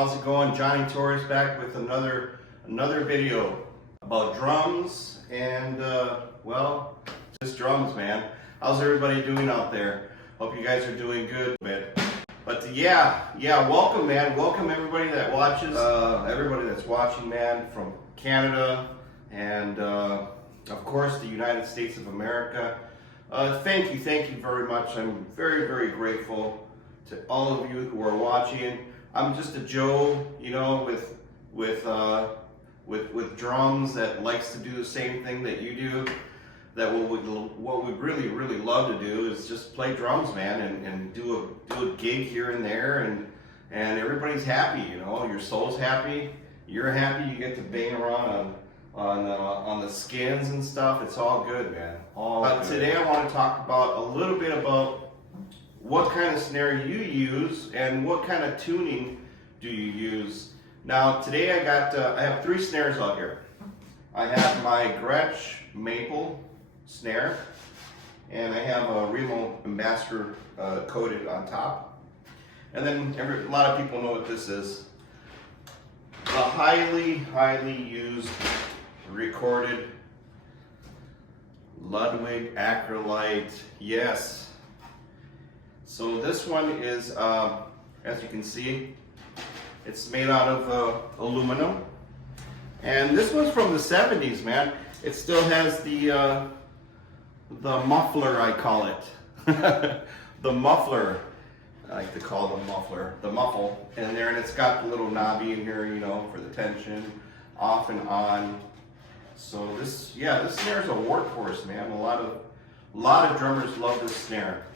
How's it going? Johnny Torres back with another video about drums and well, just drums, man. How's everybody doing out there? Hope you guys are doing good. But yeah, welcome, man. Welcome everybody that watches, everybody that's watching, man, from Canada and of course the United States of America. Thank you very much. I'm very grateful to all of you who are watching. I'm just a Joe, you know, with drums that likes to do the same thing that you do. That what we really love to do is just play drums, man, and do a gig here and there, and everybody's happy, you know. Your soul's happy, you're happy. You get to bang around on the skins and stuff. It's all good, man. All good. Today I want to talk about a little bit about what kind of snare you use and what kind of tuning do you use. Now today I have three snares out here. I have my Gretsch maple snare, and I have a Remo Ambassador coated on top. And then a lot of people know what this is. A highly used recorded Ludwig Acrolite, yes. So this one is, as you can see, it's made out of aluminum. And this one's from the 70s, man. It still has the muffler, I call it. The muffler, I like to call the muffler, the muffle in there. And it's got the little knobby in here, you know, for the tension, off and on. So this snare is a workhorse, man. A lot of drummers love this snare.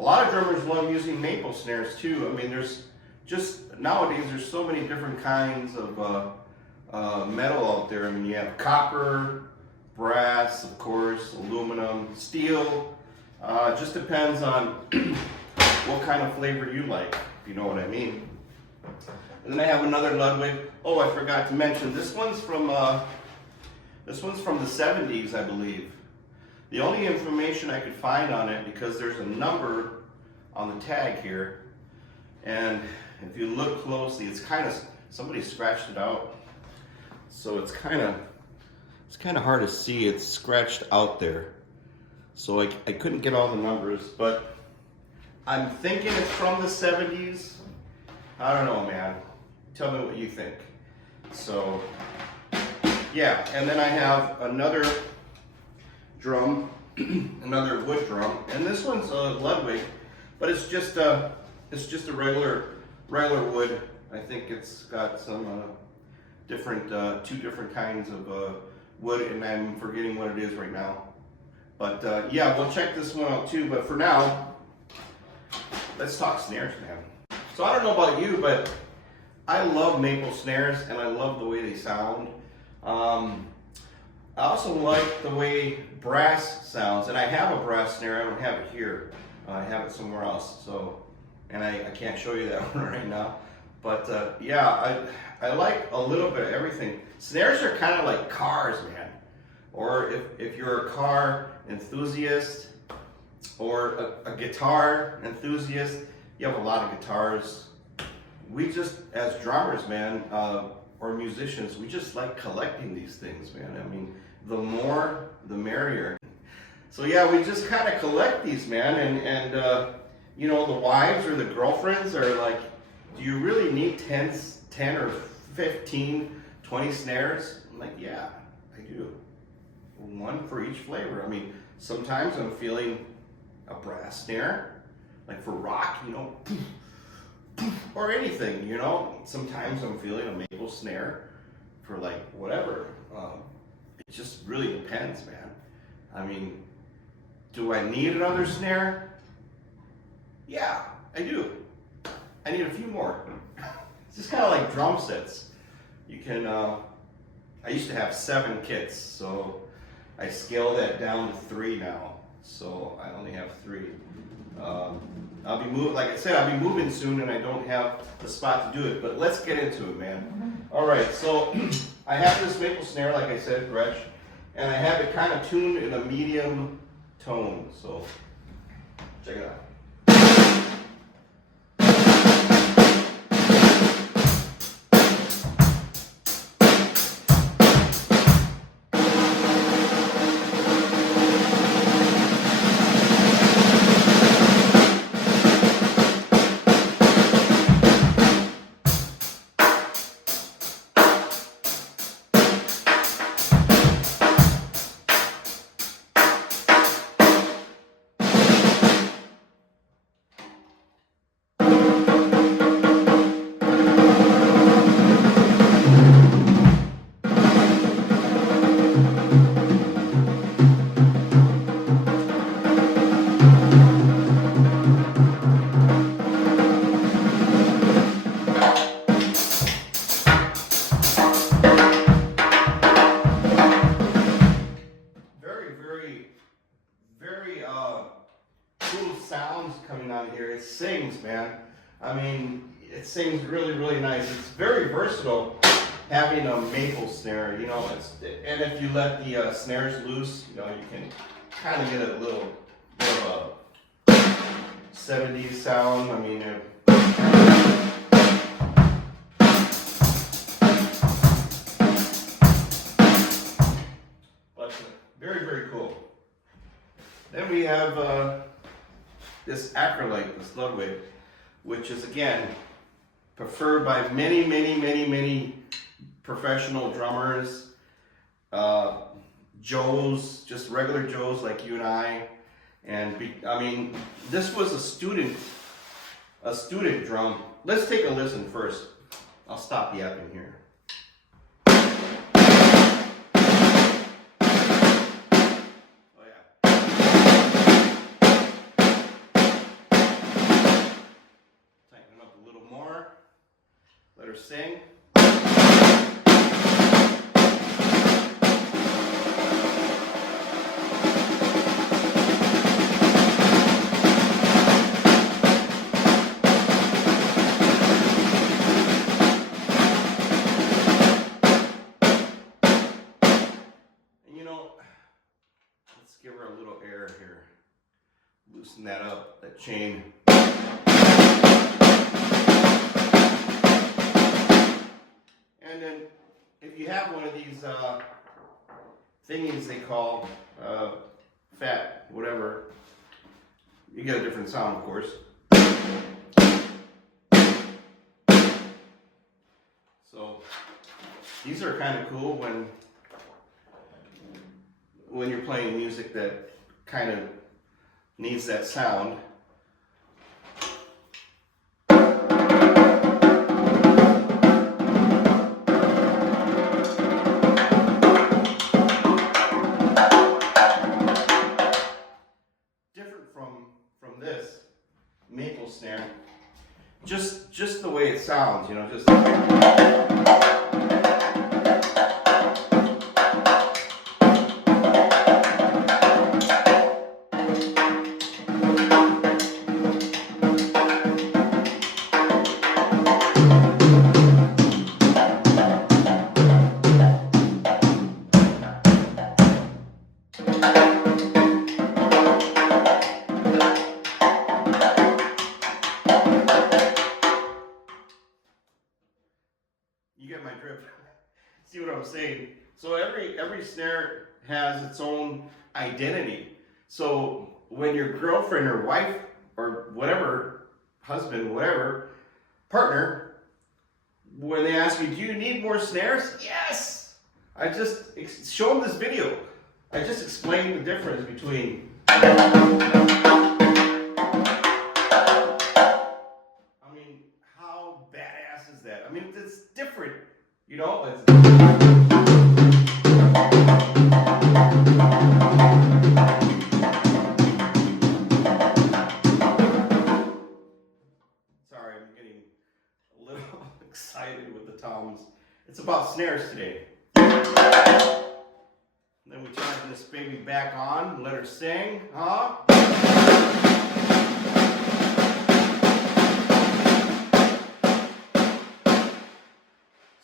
A lot of drummers love using maple snares too. I mean, nowadays there's so many different kinds of metal out there. I mean, you have copper, brass, of course, aluminum, steel. Just depends on what kind of flavor you like, if you know what I mean. And then I have another Ludwig. Oh, I forgot to mention, this one's from the 70s, I believe. The only information I could find on it, because there's a number on the tag here, and if you look closely, it's kind of, somebody scratched it out, so it's kind of hard to see. It's scratched out there, so I couldn't get all the numbers, but I'm thinking it's from the 70s. I don't know, man. Tell me what you think. So yeah, and then I have another drum, another wood drum, and this one's a Ludwig, but it's just a regular wood. I think it's got some two different kinds of wood, and I'm forgetting what it is right now. But yeah, we'll check this one out too. But for now, let's talk snares, man. So I don't know about you, but I love maple snares, and I love the way they sound. I also like the way brass sounds, and I have a brass snare. I don't have it here. I have it somewhere else. So, and I can't show you that one right now. But yeah, I like a little bit of everything. Snares are kind of like cars, man. Or if you're a car enthusiast or a guitar enthusiast, you have a lot of guitars. We just, as drummers, man, or musicians, we just like collecting these things, man. I mean, the more, the merrier. So yeah, we just kind of collect these, man, and you know, the wives or the girlfriends are like, do you really need 10 or 15, 20 snares? I'm like, yeah, I do. One for each flavor. I mean, sometimes I'm feeling a brass snare, like for rock, you know, or anything, you know. Sometimes I'm feeling a maple snare for like whatever. It just really depends, man. I mean, do I need another snare? Yeah, I do. I need a few more. It's just kind of like drum sets. You can, I used to have 7 kits, so I scaled that down to 3 now. So I only have 3. I'll be moving, like I said, I'll be moving soon, and I don't have the spot to do it, but let's get into it, man. All right, so I have this maple snare, like I said, Gretsch, and I have it kind of tuned in a medium tone, so check it out. coming on here. It sings, man. I mean, it sings really, really nice. It's very versatile having a maple snare, you know, and if you let the snares loose, you know, you can kind of get a little bit of a 70s sound. I mean, but very, very cool. Then we have this acrylite, this Ludwig, which is again preferred by many, many, many, many professional drummers, Joes, just regular Joes like you and I. And I mean, this was a student drum. Let's take a listen first. I'll stop yapping here. Let her sing. And you know, let's give her a little air here. Loosen that up, that chain. And then, if you have one of these thingies they call fat, whatever, you get a different sound, of course. So these are kind of cool when you're playing music that kind of needs that sound. From this maple snare, just the way it sounds, you know, just you get my drift. See what I'm saying? So every snare has its own identity. So when your girlfriend or wife or whatever, husband, whatever, partner, when they ask you, do you need more snares? Yes! I just show them this video. I just explained the difference between I mean, it's different, you know. Sorry, I'm getting a little excited with the toms. It's about snares today. Then we turn this baby back on, let her sing, huh?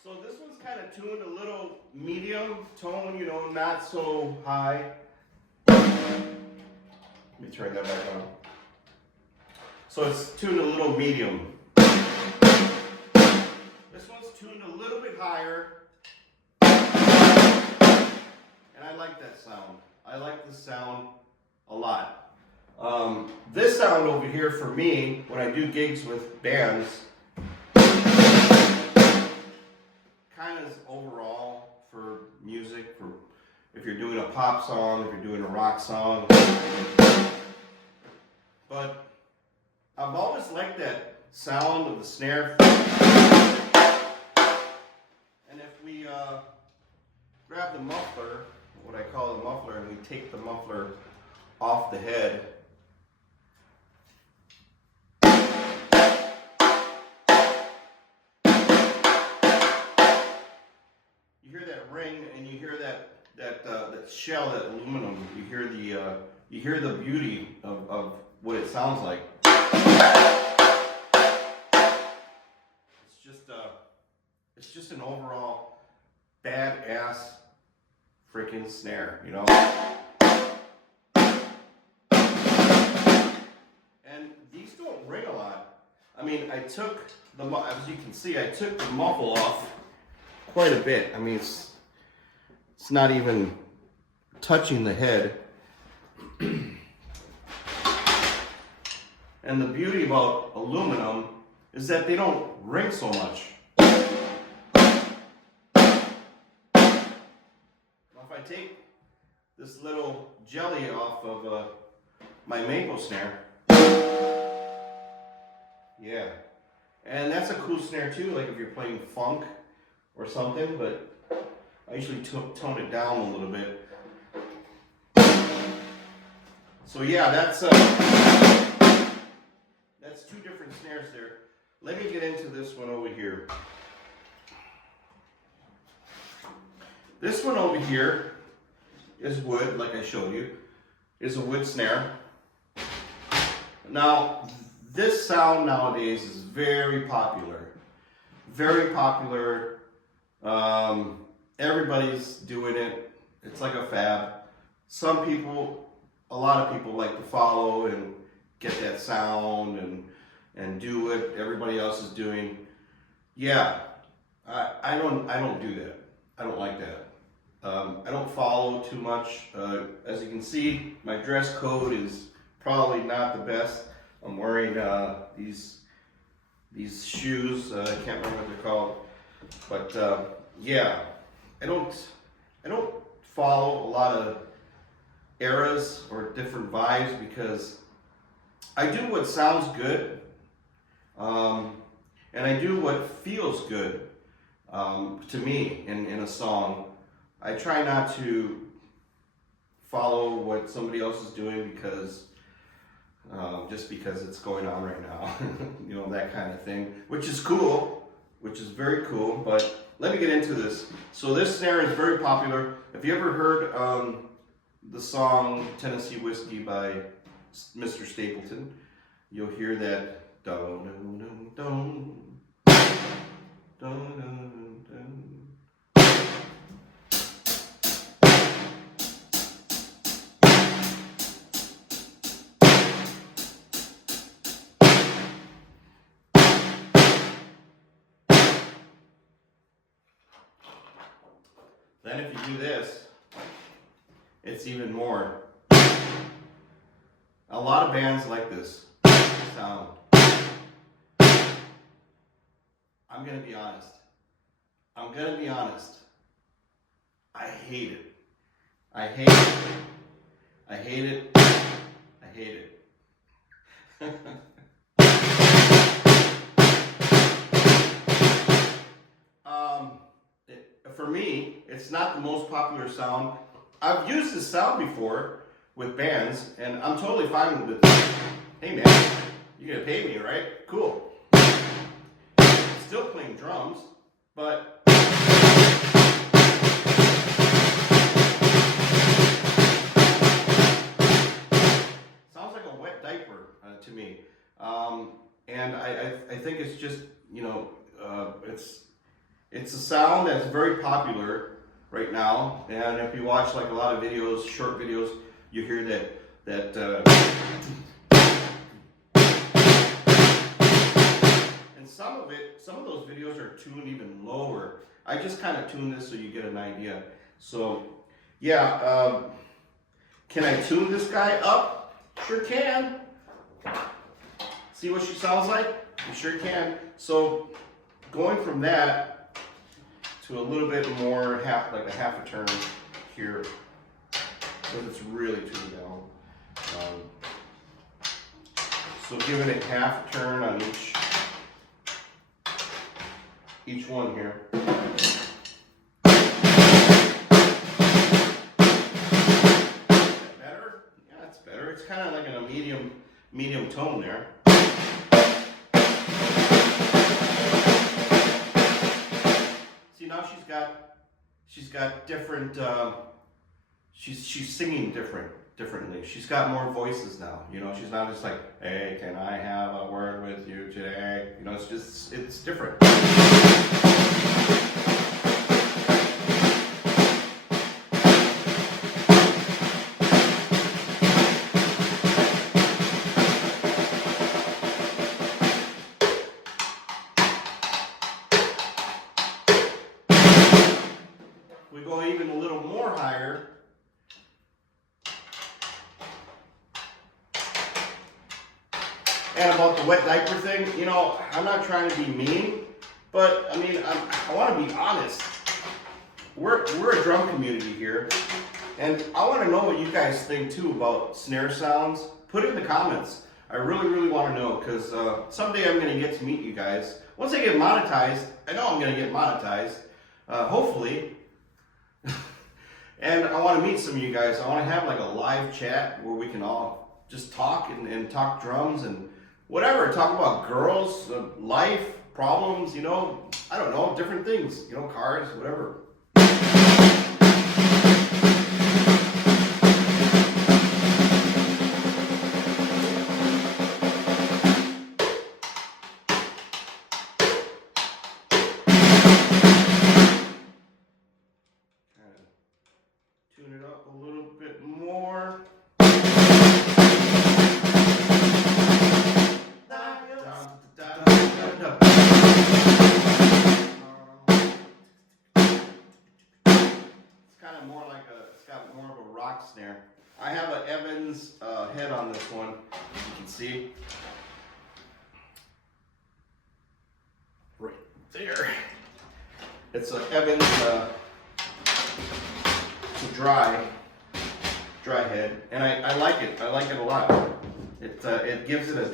So this one's kind of tuned a little medium tone, you know, not so high. Let me turn that back on. So it's tuned a little medium. This one's tuned a little bit higher. And I like that sound. I like this sound a lot. This sound over here for me, when I do gigs with bands, kind of is overall for music, for if you're doing a pop song, if you're doing a rock song. But I've always liked that sound of the snare. And if we grab the muffler, what I call the muffler, and we take the muffler off the head, you hear that ring, and you hear that shell, that aluminum. You hear the beauty of what it sounds like. It's just an overall badass freaking snare, you know. And these don't ring a lot. I mean, I took the, as you can see, I took the muffle off quite a bit. I mean, it's not even touching the head. And the beauty about aluminum is that they don't ring so much. Now if I take this little jelly off of my maple snare, yeah, and that's a cool snare too, like if you're playing funk or something, but I usually tone it down a little bit. So yeah, that's two different snares there. Let me get into this one over here. This one over here is wood, like I showed you, is a wood snare. Now, this sound nowadays is very popular. Very popular. Everybody's doing it. It's like a fad. Some people, a lot of people like to follow and get that sound and do what everybody else is doing. Yeah, I don't do that. I don't like that. I don't follow too much. As you can see, my dress code is probably not the best. I'm wearing these shoes. I can't remember what they're called, but yeah, I don't follow a lot of eras or different vibes because I do what sounds good, and I do what feels good to me in a song. I try not to follow what somebody else is doing because just because it's going on right now, you know, that kind of thing, which is cool, which is very cool. But let me get into this. So this snare is very popular. Have you ever heard the song Tennessee Whiskey by Mr. Stapleton? You'll hear that dun dun dun dun dun dun dun. Then if you do this, it's even more. A lot of bands like this sound. I'm gonna be honest. I hate it. I hate it. I hate it. I hate it. For me, it's not the most popular sound. I've used this sound before with bands, and I'm totally fine with it. Hey man, you're gonna pay me, right? Cool. Still playing drums, but sounds like a wet diaper to me. And I think it's just, you know, it's a sound that's very popular right now, and if you watch like a lot of videos, short videos, you hear that and some of those videos are tuned even lower. I just kind of tune this so you get an idea. So yeah, can I tune this guy up? Sure can. See what she sounds like? You sure can. So going from that to a little bit more, like a half a turn here, because it's really tuned down. So giving it half a turn on each one here. Better? Yeah, it's better. It's kind of like in a medium tone there. See, now she's got different she's singing differently. She's got more voices now. You know, she's not just like, hey, can I have a word with you today? You know, it's different. We go even a little more higher. And about the wet diaper thing, you know, I'm not trying to be mean, but I mean, I want to be honest. We're a drum community here, and I want to know what you guys think too about snare sounds. Put it in the comments. I really want to know, because someday I'm going to get to meet you guys. Once I get monetized, I know I'm going to get monetized, hopefully. And I want to meet some of you guys. I want to have like a live chat where we can all just talk and talk drums and whatever. Talk about girls, life, problems, you know, I don't know, different things, you know, cars, whatever. Tune it up a little bit more. It's got more of a rock snare. I have an Evans head on this one, as you can see. Right there. It's an Evans it's a dry head, and I like it. I like it a lot. It gives it a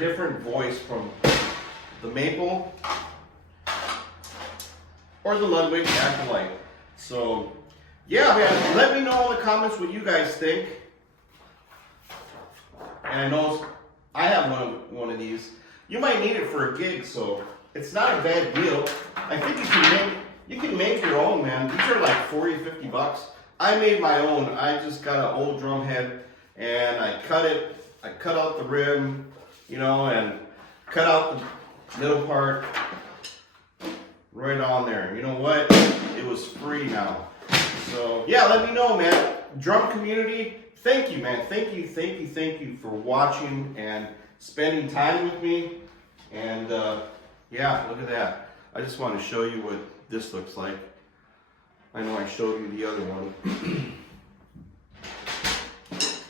different voice from the maple or the Ludwig Acolyte. So yeah, man, let me know in the comments what you guys think. And I know I have one of these. You might need it for a gig, so it's not a bad deal. I think you can make your own, man. These are like 40, 50 bucks. I made my own. I just got an old drum head and I cut it. I cut out the rim, you know, and cut out the middle part right on there. You know what? It was free now. So yeah, let me know, man. Drum community, thank you, man. Thank you for watching and spending time with me. And yeah, look at that. I just want to show you what this looks like. I know I showed you the other one.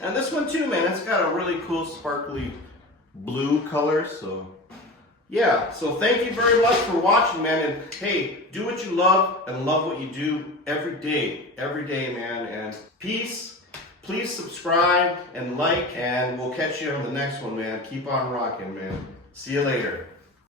And this one too, man, it's got a really cool sparkly blue color. So yeah, so thank you very much for watching, man. And hey, do what you love and love what you do every day, man. And peace. Please subscribe and like, and we'll catch you on the next one, man. Keep on rocking, man. See you later.